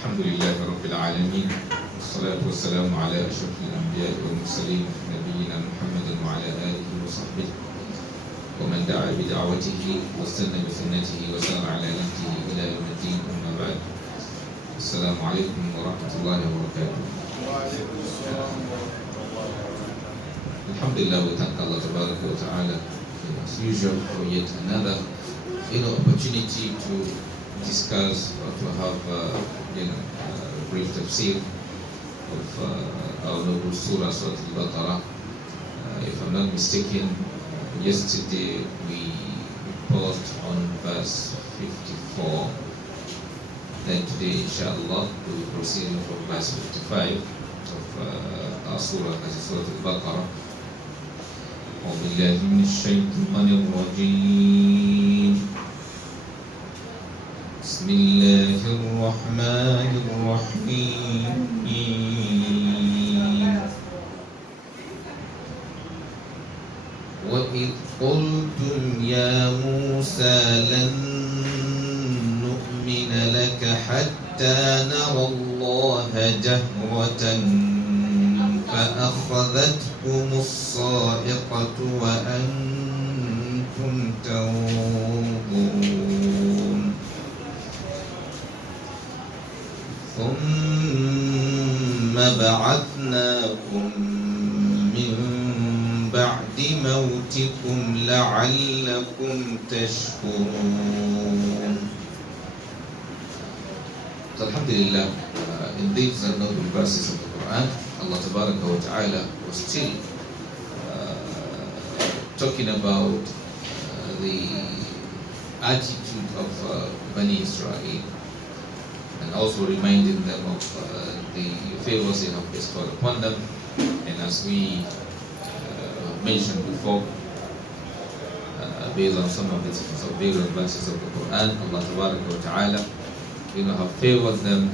الحمد لله رب العالمين والصلاة والسلام على أشرف الأنبياء والمرسلين نبينا محمد وعلى آله وصحبه ومن دعا بدعوته واستنى بسنته وسار على نهجه إلى يوم الدين. أما بعد، السلام عليكم ورحمة الله وبركاته. وعليكم السلام ورحمة الله وبركاته. Alhamdulillah, we thank Allah Tabaraka wa Ta'ala as usual for yet another opportunity to discuss or to have a brief tafsir of our noble Surah Al-Baqarah. If I'm not mistaken, yesterday we paused on verse 54. Then today, inshallah, we will proceed from verse 55 of our Surah, as is Surah Al-Baqarah. أعوذ بالله من الشيطان الرجيم. بسم الله الرحمن الرحيم. وإذ قلتم يا موسى لن نؤمن لك حتى نرى الله جهرة فأخذتكم الصاعقة وأنتم تنظرون ثم بعثناكم من بعد موتكم لعلكم تشكرون. So Alhamdulillah, in these noble verses of the Quran, Allah Tabaraka wa Ta'ala was still talking about the attitude of Bani Israel, and also reminding them of the favors He has bestowed upon them. And as we mentioned before, based on some of the various verses of the Quran, Allah Tabaraka wa Ta'ala have favored them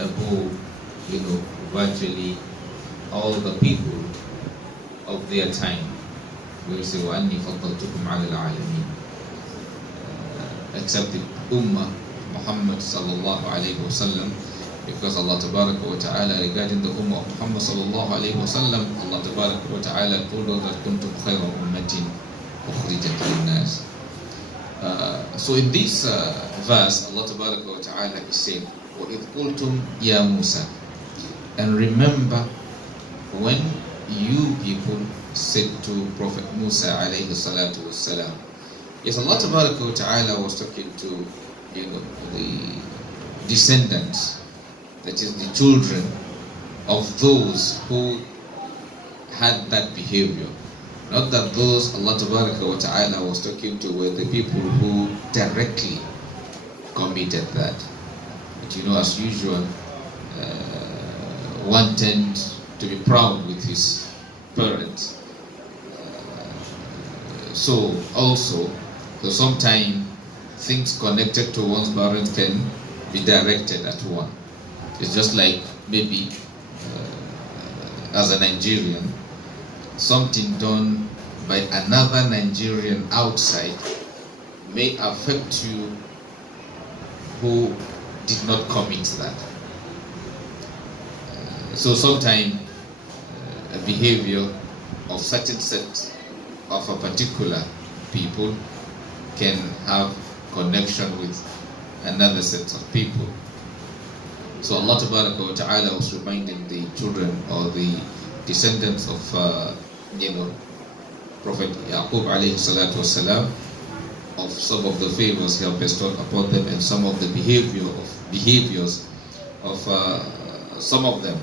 above virtually all the people of their time. We say وَأَنِّي فَضَّلْتُكُمْ عَلَى الْعَالَمِينَ, except the Ummah Muhammad sallallahu alayhi wa sallam, because Allah Tabaraka wa Ta'ala, regarding the Ummah of Muhammad sallallahu alayhi wa sallam, Allah Tabaraka wa Ta'ala told us that كُنْتُمْ خَيْرَ أُمَّةٍ أُخْرِجَتْ لِلنَّاسِ. So in this verse, Allah Tabaraka wa Ta'ala is saying, وَإِذْ قُلْتُمْ يَا مُوسَى, and remember when you people said to Prophet Musa alayhi salatu wassalam. Yes, Allah Tabaraka wa Ta'ala was talking to the descendants, that is the children of those who had that behavior. Not that those Allah Tabaraka wa Ta'ala was talking to were the people who directly committed that. But as usual, one tends to be proud with his parents. So sometimes things connected to one's parents can be directed at one. It's just like maybe as a Nigerian, something done by another Nigerian outside may affect you who did not commit that. So sometimes a behavior of certain set of a particular people can have connection with another set of people. So Allah Tabaraka wa Ta'ala was reminding the children or the descendants of Prophet Yaqub alayhi salatu wasalam of some of the favors He has bestowed upon them and some of the behaviors of some of them.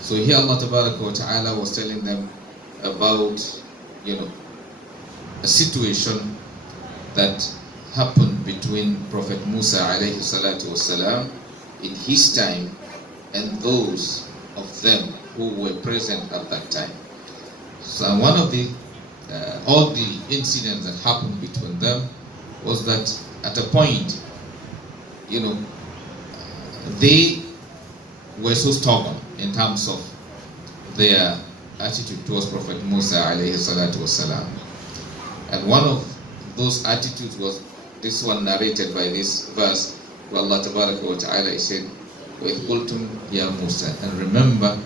So here Allah Tabaraka wa Ta'ala was telling them about a situation that happened between Prophet Musa alayhi salatu wasalam in his time and those of them who were present at that time. So one of the ugly incidents that happened between them was that at a point, they were so stubborn in terms of their attitude towards Prophet Musa alayhi salatu wasalam. And one of those attitudes was this one narrated by this verse, where Allah Tabaraka wa Ta'ala is saying, وَإِذْ قُلْتُمْ يَا مُوسَى. And remember,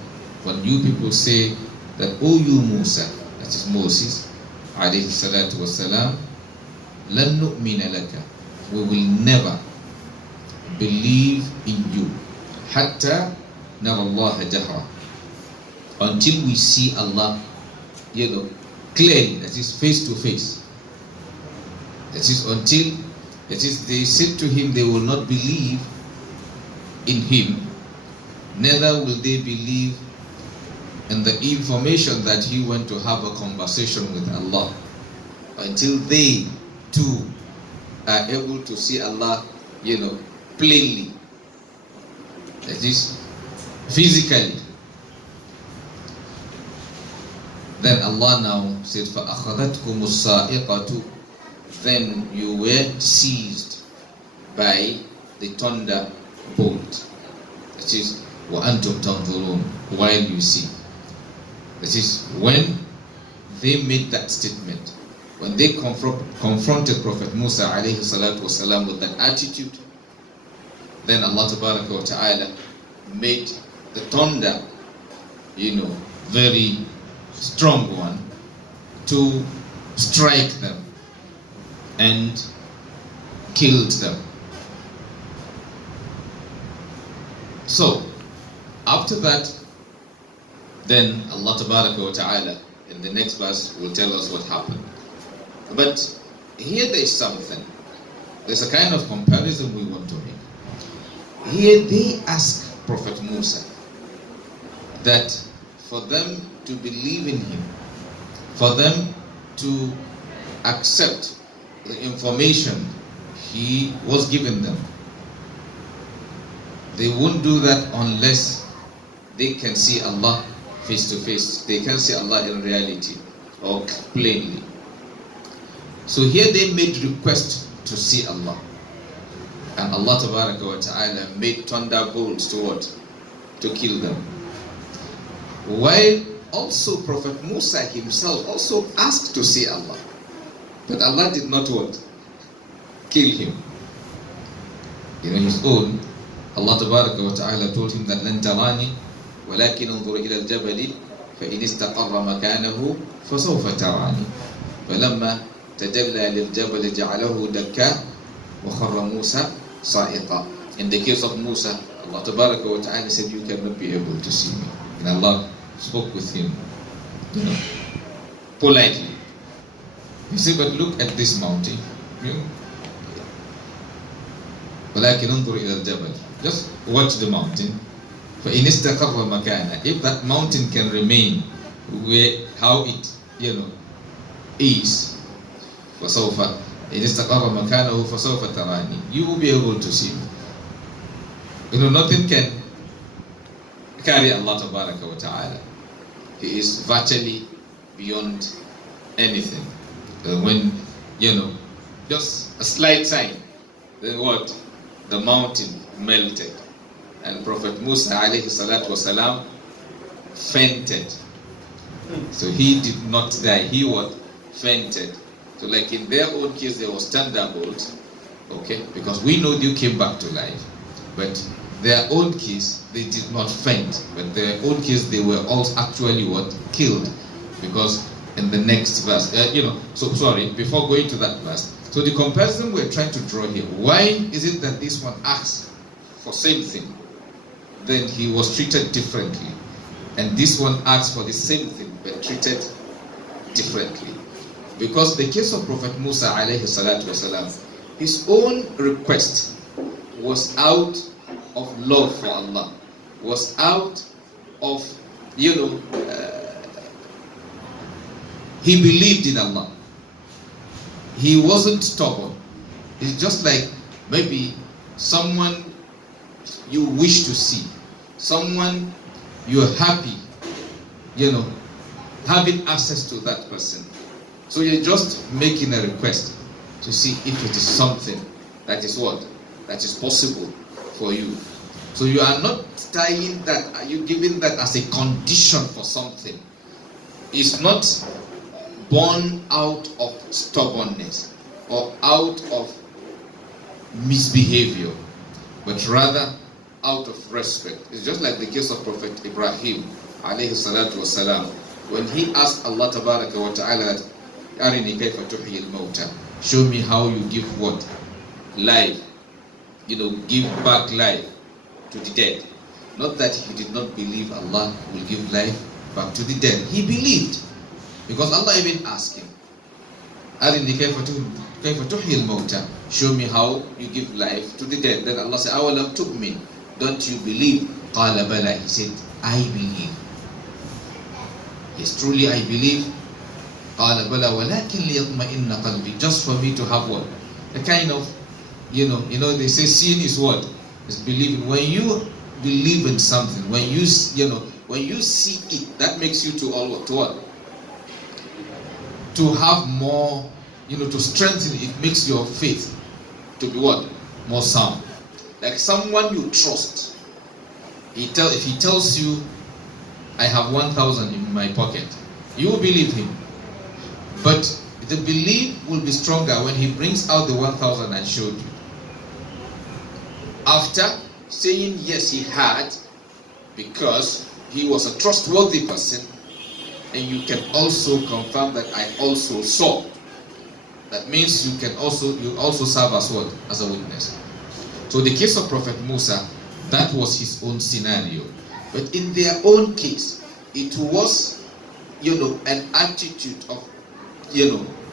when you people say that, O you Musa, that is Moses, alayhi salatu wasalam, لَن نُؤْمِنَ لَكَ, we will never believe in you, حَتَّى نَرَى اللَّهَ جَهْرًا, until we see Allah, clearly, that is face to face. That is until, that is, they said to him they will not believe in him, neither will they believe in the information that he went to have a conversation with Allah, until they too are able to see Allah, plainly. That is, physically. Then Allah now said, فَأَخَذَتْكُمُ الصَّاعِقَةُ, then you were seized by the thunderbolt. That is, وَأَنْتُمْ تَنْظُرُونَ, while you see. That is, when they made that statement, when they confronted Prophet Musa alayhi salatu wasalam with that attitude, then Allah tabaraka wa ta'ala made the thunder, very strong one, to strike them and killed them. So, after that, then Allah tabaraka wa ta'ala in the next verse will tell us what happened. But here there is something. There's a kind of comparison we want to make. Here they ask Prophet Musa that for them to believe in him, for them to accept the information he was giving them, they won't do that unless they can see Allah face to face. They can see Allah in reality or plainly. So here they made request to see Allah. And Allah Tabaraka wa Ta'ala made thunderbolts to what? To kill them. While also Prophet Musa himself also asked to see Allah. But Allah did not what? Kill him. His own, Allah Tabaraka wa Ta'ala told him that لَن تَرَانِي وَلَكِنْ انظُرْ إِلَى الْجَبَلِ فَإِنِ اسْتَقَرَّ مَكَانَهُ فَسَوْفَ تَرَانِي فَلَمَّا تَجَلَّى لِلْجَبَلِ جَعَلَهُ دَكًّا وَخَرَّ مُوسَى صَاعِقًا. In the case of Musa, Allah Tabaraka wa Ta'ala said, you cannot be able to see me. And Allah spoke with him, politely. He said, but look at this mountain. وَلَكِنْ انظُرْ إِلَى الْجَبَلِ. Just watch the mountain. فَإِنِ اسْتَقَرَّ مَكَانَهُ. If that mountain can remain where how it is, فَسَوْفَ إِنِ اسْتَقَرَّ مَكَانَهُ فَسَوْفَ تَرَانِي. You will be able to see me. Nothing can carry Allah Tabaraka wa Ta'ala. He is virtually beyond anything. When, just a slight sign, then what? The mountain melted. And Prophet Musa alayhi salatu wasalam fainted. So he did not die. He what? Fainted. So like in their own case, there was thunderbolt. Okay? Because we know they came back to life. But their own case, they did not faint. But their own case, they were all actually what? Killed. Because in the next verse, so sorry, before going to that verse, so the comparison we're trying to draw here, why is it that this one asks for same thing, then he was treated differently, and this one asks for the same thing but treated differently? Because the case of Prophet Musa alayhi salatu wasalam, his own request was out of love for Allah, was out of, he believed in Allah. He wasn't stubborn. It's just like maybe someone you wish to see, someone you're happy, having access to that person. So you're just making a request to see if it is something that is what? That is possible for you. So you are not tying that, are you giving that as a condition for something? It's not born out of stubbornness or out of misbehavior, but rather out of respect. It's just like the case of Prophet Ibrahim alayhi salatu wasalam, when he asked Allah tabaraka wa ta'ala, Arini kayfa tuhyi al-mawta, show me how you give what? Life. Give back life to the dead. Not that he did not believe Allah will give life back to the dead. He believed. Because Allah even asked him, Arini kayfa tuhyi al-mawta, show me how you give life to the dead. Then Allah said, awalam tu'min, don't you believe? Qala bala, he said, I believe. Yes, truly I believe. Qala bala walakin liyatma'inna qalbi, just for me to have what? A kind of, they say seeing is what? Is believing. When you believe in something, when you see it, that makes you to what? To have more, to strengthen it, makes your faith to be what? More sound. Like someone you trust. If he tells you, I have 1,000 in my pocket, you will believe him. But the belief will be stronger when he brings out the 1,000 and showed you. After saying yes, he had, because he was a trustworthy person, and you can also confirm that I also saw. That means you also serve as what? As a witness. So the case of Prophet Musa, that was his own scenario. But in their own case, it was, an attitude of,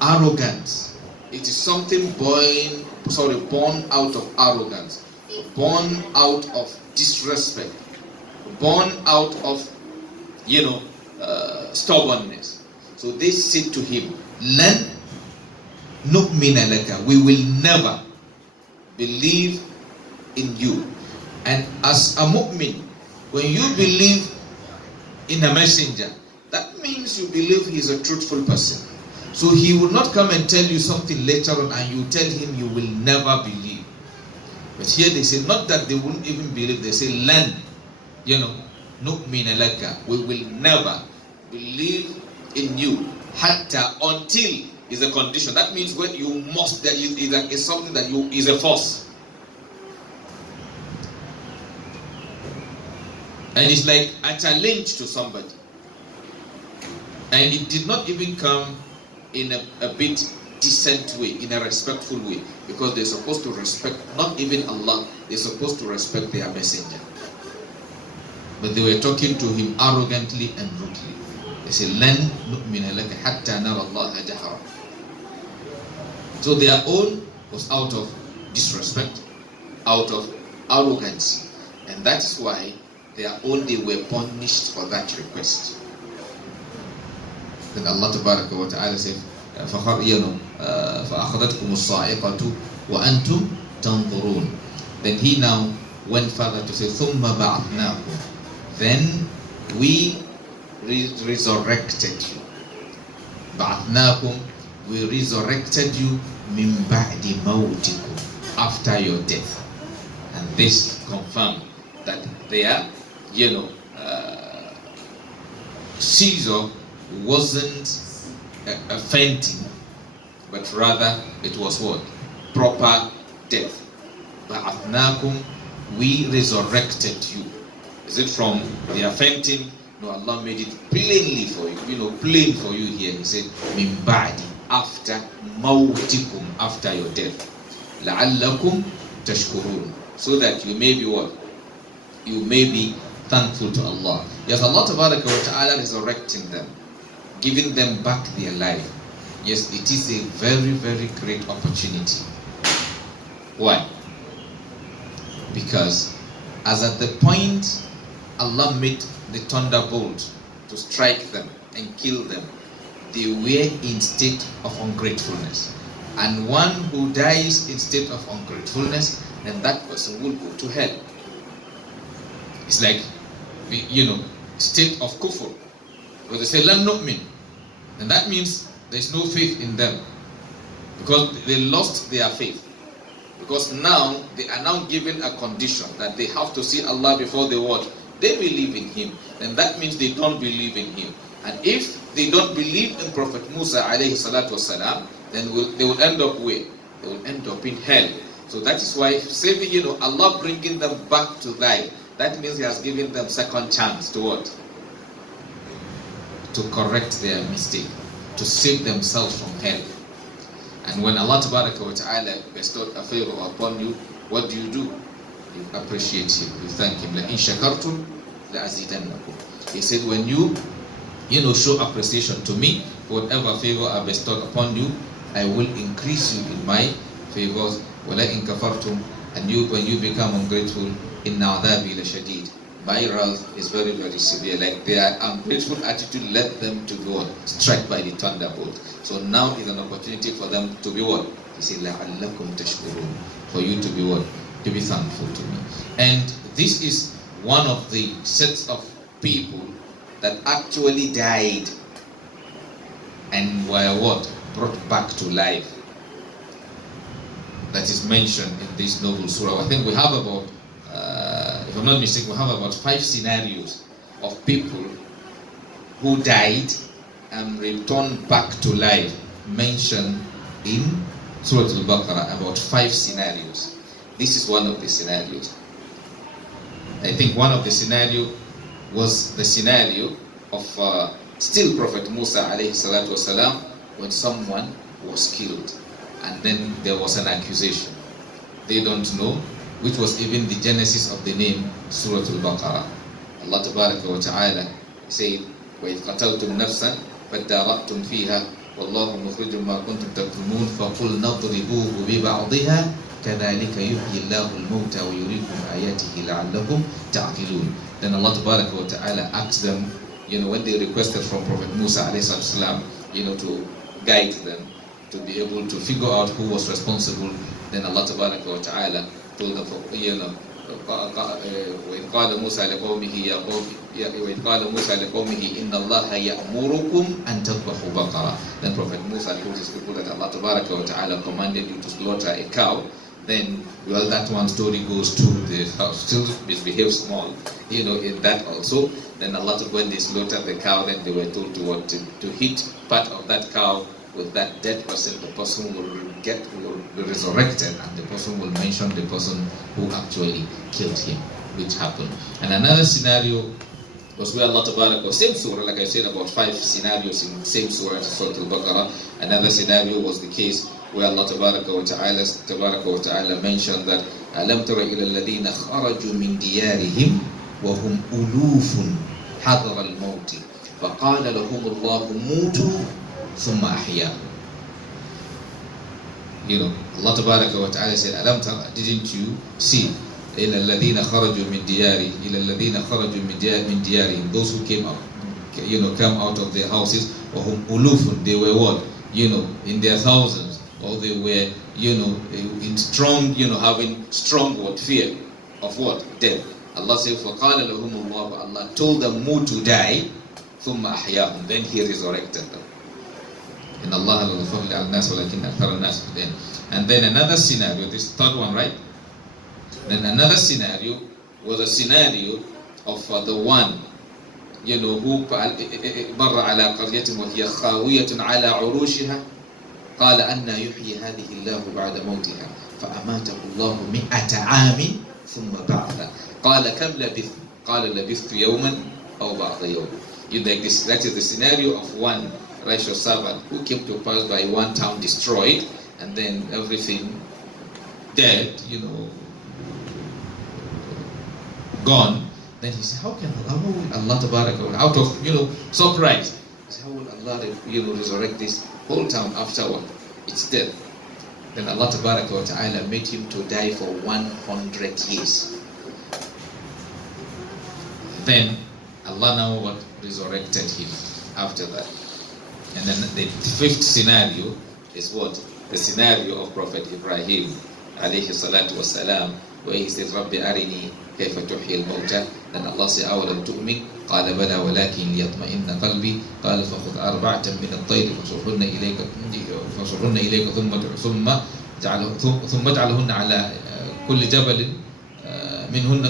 arrogance. It is something born out of arrogance, born out of disrespect, born out of, stubbornness. So they said to him, Lan nu'mina laka, we will never believe in you. And as a mu'min, when you believe in a messenger, that means you believe he is a truthful person. So he will not come and tell you something later on and you tell him you will never believe. But here they say, not that they wouldn't even believe, they say, Lan, nu'mina laka, we will never believe in you, hatta, until is a condition. That means when you must, that is something that is a force. And it's like a challenge to somebody. And it did not even come in a bit decent way, in a respectful way. Because they're supposed to respect, not even Allah, they're supposed to respect their messenger. But they were talking to him arrogantly and rudely. They said, Lan nu'mina laka hatta nara Allah jahra. So their own was out of disrespect, out of arrogance. And that is why their own, they were punished for that request. Then Allah Tabaraka wa Ta'ala said, فَأَخَذَتْكُمُ الصَّاعِقَةُ وَأَنْتُمْ تَنْظُرُونَ. Then he now went further to say, ثُمَّ بَعَثْنَاكُمْ. Then we resurrected you. بَعَثْنَاكُمْ, we resurrected you مِنْ بَعْدِ مَوْتِكُمْ, after your death. And this confirmed that their Caesar wasn't a fainting, but rather it was what? Proper death. Ba'athnakum, we resurrected you. Is it from their fainting? No, Allah made it plainly for you. Plain for you here. He said, Min ba'di, after mawtikum, after your death. La'allakum tashkurun. So that you may be what? You may be thankful to Allah. Yes, Allah Tabaraka wa Ta'ala resurrecting them, giving them back their life. Yes, it is a very, very great opportunity. Why? Because as at the point Allah made the thunderbolt to strike them and kill them, they were in state of ungratefulness. And one who dies in state of ungratefulness, then that person will go to hell. It's like, state of kufr. Because they say, Lam nu'min. And that means there's no faith in them. Because they lost their faith. Because now, they are now given a condition that they have to see Allah before they what? They believe in Him. And that means they don't believe in Him. And if they don't believe in Prophet Musa alayhi salatu wasalam, then they will end up where? They will end up in hell. So that is why saving, Allah bringing them back to life, that means He has given them second chance to what? To correct their mistake, to save themselves from hell. And when Allah Ta'ala bestowed a favor upon you, what do? You appreciate Him, you thank Him. لَإِن شَكَرْتُمْ لَأَزِيدَنَّكُمْ. He said, when you show appreciation to me, whatever favor I bestowed upon you, I will increase you in my favors. وَلَئِن كَفَرْتُمْ. And when you become ungrateful, إِنَّ عَذَابِي لَشَدِيدٌ. My wrath is very, very severe. Like their ungrateful attitude led them to be what? Struck by the thunderbolt. So now is an opportunity for them to be what? He said, لَعَلَّكُمْ تَشْكُرُونَ. For you to be what? To be thankful to me. And this is one of the sets of people that actually died and were what? Brought back to life. That is mentioned in this noble surah. I think we have about, if I'm not mistaken, we have about 5 scenarios of people who died and returned back to life mentioned in Surah Al-Baqarah. About 5 scenarios. This is one of the scenarios. I think one of the scenario was the scenario of still Prophet Musa alayhi salatu wasalam, when someone was killed and then there was an accusation. They don't know, which was even the genesis of the name Surah Al-Baqarah. Allah Tabaraka wa Ta'ala said, وَإِذْ قَتَلْتُمْ نَفْسًا فَادَّارَأْتُمْ فِيهَا وَاللَّهُ مُخْرِجٌ مَا كُنْتُمْ تَكْتُمُونَ فَقُلْنَا اضْرِبُوهُ بِبَعْضِهَا كَذَلِكَ يُحْيِي اللَّهُ الْمَوْتَى وَيُرِيكُمْ آيَاتِهِ لَعَلَّكُمْ تَعْقِلُونَ. Then Allah Tabaraka wa Ta'ala asked them, when they requested from Prophet Musa alayhi salam, to guide them, to be able to figure out who was responsible, then Allah Tabaraka wa Ta'ala told them, وَإِذْ قَالَ مُوسَى لِقَوْمِهِ إِنَّ اللَّهَ يَأْمُرُكُمْ أَن تَذْبَحُوا بَقَرَةً. Then Prophet Musa told his people that Allah Tabaraka wa Ta'ala commanded you to slaughter a cow. Then, that one story goes to the house, still misbehave small, in that also. Then Allah, when they slaughtered the cow, then they were told to hit part of that cow with that dead person. The person will be resurrected, and the person will mention the person who actually killed him, which happened. And another scenario was where Allah Tabaraka, same surah, like I said, about 5 scenarios in the same surah, Surah Al-Baqarah. Another scenario was the case where Allah Tabaraka wa Ta'ala mentioned that أَلَمْ تَرَ إِلَى الَّذِينَ خَرَجُوا مِنْ دِيَارِهِمْ وَهُمْ أُلُوفٌ حَذَرَ الْمَوْتِ فَقَالَ لَهُمُ اللَّهُ مُوتُوا ثُمَّ أَحْيَاهُمْ. Allah Tabaraka wa Ta'ala said, أَلَمْ تَرَ, didn't you see? إِلَى الَّذِينَ خَرَجُوا مِنْ دِيَارِهِمْ, those who came out, came out of their houses. وَهُمْ أُلُوفٌ, they were what? In their thousands, or they were, in strong, having strong fear of what? Death. Allah said, فَقَالَ لَهُمُ اللَّهُ, Allah told them to die, ثُمَّ أَحْيَاهُمْ, then He resurrected them. إِنَّ اللَّهَ لَغَفُورٌ لِلنَّاسِ وَلَكِنَّ أَكْثَرَ النَّاسِ. And then another scenario, this third one, right? Then another scenario was a scenario of the one, who مر على قرية وهي خاوية على عروشها قال أن يحيي هذه الله بعد موتها فأماته الله 100 عام ثم بعثه قال كم لبثت قال لبثت يوما أو بعض يوم. That is the scenario of one righteous servant who came to pass by one town destroyed, and then everything dead, gone. Then he said, how will Allah Tabaraka, out of surprise, he said, how will Allah resurrect this whole town afterward? It's dead. Then Allah Tabaraka wa Ta'ala made him to die for 100 years. Then Allah now resurrected him after that. And then the 5th scenario is what? The scenario of Prophet Ibrahim alayhi salatu wasalam, where he says, Rabbi arini kayfa tuhyi al-mawta. Then Allah says, awalam tu'min? قال بلى ولكن ليطمئن قلبي قال فخذ 4 من الطير فصرهن إليك ثم اجعلهن على كل جبل منهن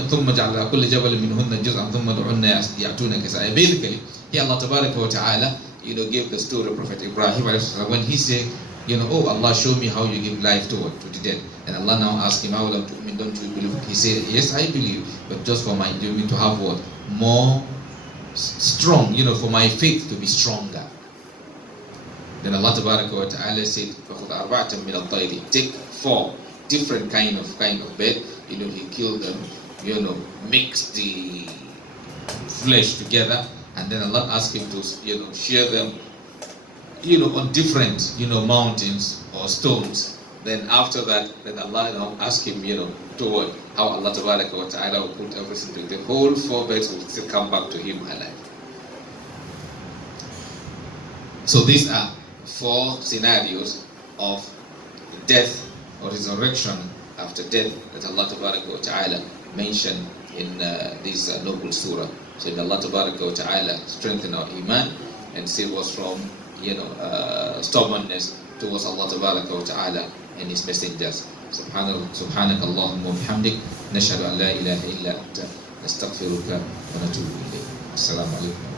جزءا ثم ادعهن يأتونك سعيا. Basically, here Allah Tabaraka wa Ta'ala gave the story of Prophet Ibrahim when he said, Oh Allah, show me how you give life to the dead. And Allah now asked him, how long to mean, don't you believe? He said, yes, I believe, but just for my, do you mean to have what? More strong, for my faith to be stronger. Then Allah Ta'ala said, take 4 different kind of bird. He killed them, mixed the flesh together, and then Allah asked him to, share them, on different, mountains or stones. Then after that, then Allah asked him, toward how Allah Ta'ala will put everything together. The whole 4 birds will still come back to him alive. So these are 4 scenarios of death or resurrection after death that Allah Ta'ala mentioned in this noble surah. So that Allah Ta'ala strengthen our iman and save us from stubbornness towards Allah Ta'ala and His messengers. سبحانك اللهم وبحمدك نشهد أن لا إله إلا أنت نستغفرك ونتوب إليك. السلام عليكم.